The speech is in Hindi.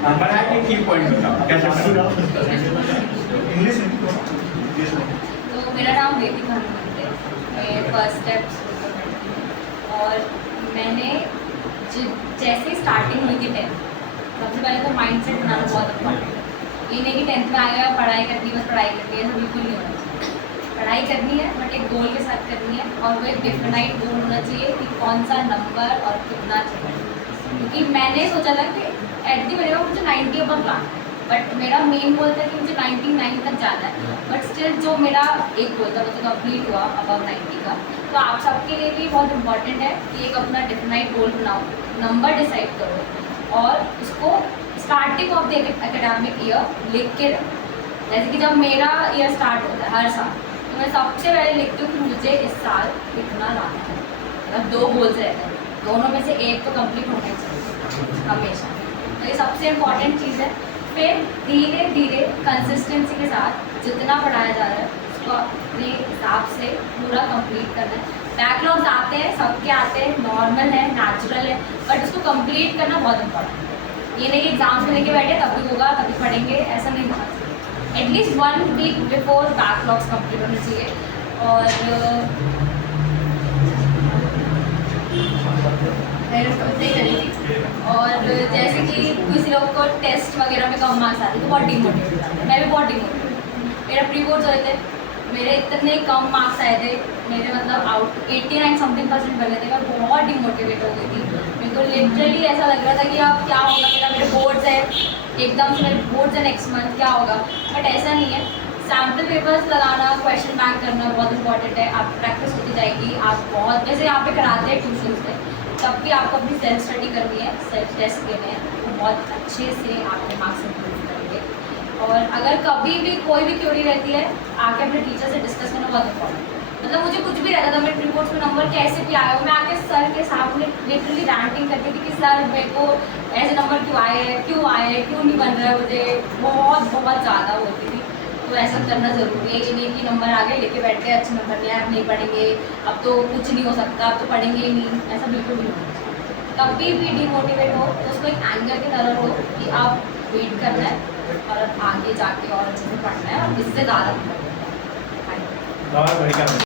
पढ़ाई के की पॉइंट बताओ कैसे इंग्लिश तो मेरा नाम वेदी भानुमति है, मैं फर्स्ट स्टेप और मैंने जैसे ही स्टार्टिंग हुई थी 10th, सबसे पहले तो माइंड सेट बनाना बहुत इम्पोर्टेंट है। ये नहीं कि 10th में आ गया पढ़ाई करनी बस पढ़ाई करनी है, ऐसा बिल्कुल नहीं होना चाहिए। पढ़ाई करनी है बट एक गोल के साथ करनी है और वो एक डिफाइंड गोल होना चाहिए कि कौन सा नंबर और कितना चाहिए। क्योंकि मैंने सोचा था कि एट दी मिनिमम मुझे 90 अबव लाना है, बट मेरा मेन गोल था कि मुझे 99 तक जाना है। बट स्टिल जो मेरा एक गोल था वो तो कंप्लीट हुआ अबव 90 का। तो आप सबके लिए भी बहुत इंपॉर्टेंट है कि एक अपना डिफाइंड गोल बनाओ, नंबर डिसाइड करो और उसको starting of the academic year लिख के रखो। जैसे कि जब मेरा ईयर स्टार्ट होता है हर साल, तो मैं सबसे पहले लिखती हूँ कि मुझे इस साल कितना लाना है। मतलब 2 गोल्स रहते हैं, दोनों में से एक तो कंप्लीट होना ही चाहिए हमेशा। तो ये सबसे इम्पॉर्टेंट चीज़ है। फिर धीरे धीरे कंसिस्टेंसी के साथ जितना पढ़ाया जा रहा है उसको अपने हिसाब से पूरा कंप्लीट करना है। बैकलॉग्स आते हैं, सबके आते हैं, नॉर्मल है, नेचुरल है, बट उसको कंप्लीट करना बहुत इम्पोर्टेंट है। ये नहीं कि एग्जाम्स में लेके बैठे तभी होगा तभी पढ़ेंगे, ऐसा नहीं होना चाहिए। At least 1 week before backlogs complete होने चाहिए। और और जैसे कि किसी लोग को टेस्ट वगैरह में कम मार्क्स आते तो बहुत डिमोटिवेट हो जाते हैं। मैं भी बहुत डिमोटिवेट, मेरा प्री बोर्ड्स हुए थे, मेरे इतने कम मार्क्स आए थे, मेरे मतलब आउट 89 समथिंग % बने थे। मैं बहुत डिमोटिवेट हो गई थी, मेरे को लिटरली ऐसा लग रहा था कि अब क्या होगा, मेरे बोर्ड्स है एकदम से, मेरे बोर्ड्स है नेक्स्ट मंथ, क्या होगा। बट ऐसा नहीं है, सैम्पल पेपर्स लगाना, क्वेश्चन बैंक करना बहुत इंपॉर्टेंट है। आप प्रैक्टिस होती जाएगी, आप बहुत जैसे यहाँ पे कराते हैं ट्यूशन से, तब भी आपको अपनी सेल्फ स्टडी करनी है, सेल्फ टेस्ट देने हैं, तो बहुत अच्छे से आपके मार्क्स इम्प्रूव करेंगे। और अगर कभी भी कोई भी क्वेरी रहती है, आके अपने टीचर से डिस्कस करना बहुत इंपॉर्टेंट है। मतलब मुझे कुछ भी रहता था, मेरे रिपोर्ट्स में नंबर कैसे भी आए हो, मैं आके सर के सामने लिटरली रैंटिंग करती थी कि सर मेरे को ऐसे नंबर क्यों आए हैं, क्यों नहीं बन रहा है मुझे, बहुत ज़्यादा होती थी। तो ऐसा करना ज़रूरी है, ये नहीं कि नंबर आ गए लेके बैठ गए, अच्छे नंबर नहीं आए अब नहीं पढ़ेंगे, अब तो कुछ नहीं हो सकता, अब तो पढ़ेंगे ही नहीं, ऐसा बिल्कुल नहीं होता। कभी भी डिमोटिवेट हो तो उसको एक एंगर की तरह हो कि आप वेट करना है और आगे जाके और अच्छे से पढ़ना है और इससे ज़्यादा पढ़ना है।